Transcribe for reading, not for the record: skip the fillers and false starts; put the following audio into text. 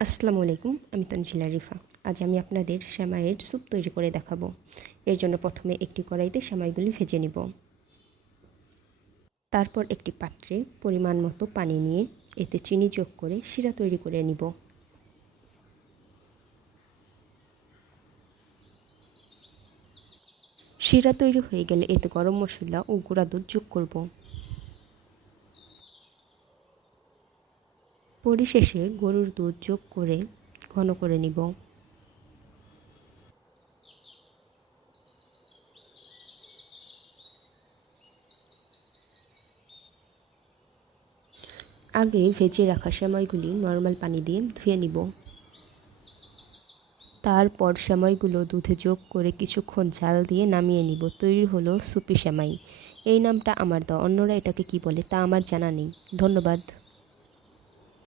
আসসালামু আলাইকুম, আমি তানজিলা রিফা। আজ আমি আপনাদের সেমাইয়ের স্যুপ তৈরি করে দেখাবো। এর জন্য প্রথমে একটি কড়াইতে সেমাইগুলি ভেজে নিব। তারপর একটি পাত্রে পরিমাণ মতো পানি নিয়ে এতে চিনি যোগ করে শিরা তৈরি করে নিব। শিরা তৈরি হয়ে গেলে এতে গরম মশলা ও গুঁড়া দুধ যোগ করব। পরিশেষে গরুর দুধ যোগ করে ঘন করে নিব। আগে ভেজে রাখা সেমাইগুলি নর্মাল পানি দিয়ে ধুয়ে নিব। তারপর সেমাইগুলো দুধে যোগ করে কিছুক্ষণ জাল দিয়ে নামিয়ে নিব। তৈরি হলো সুপি সেমাই। এই নামটা আমার দেওয়া, অন্যরা এটাকে কী বলে তা আমার জানা নেই। ধন্যবাদ।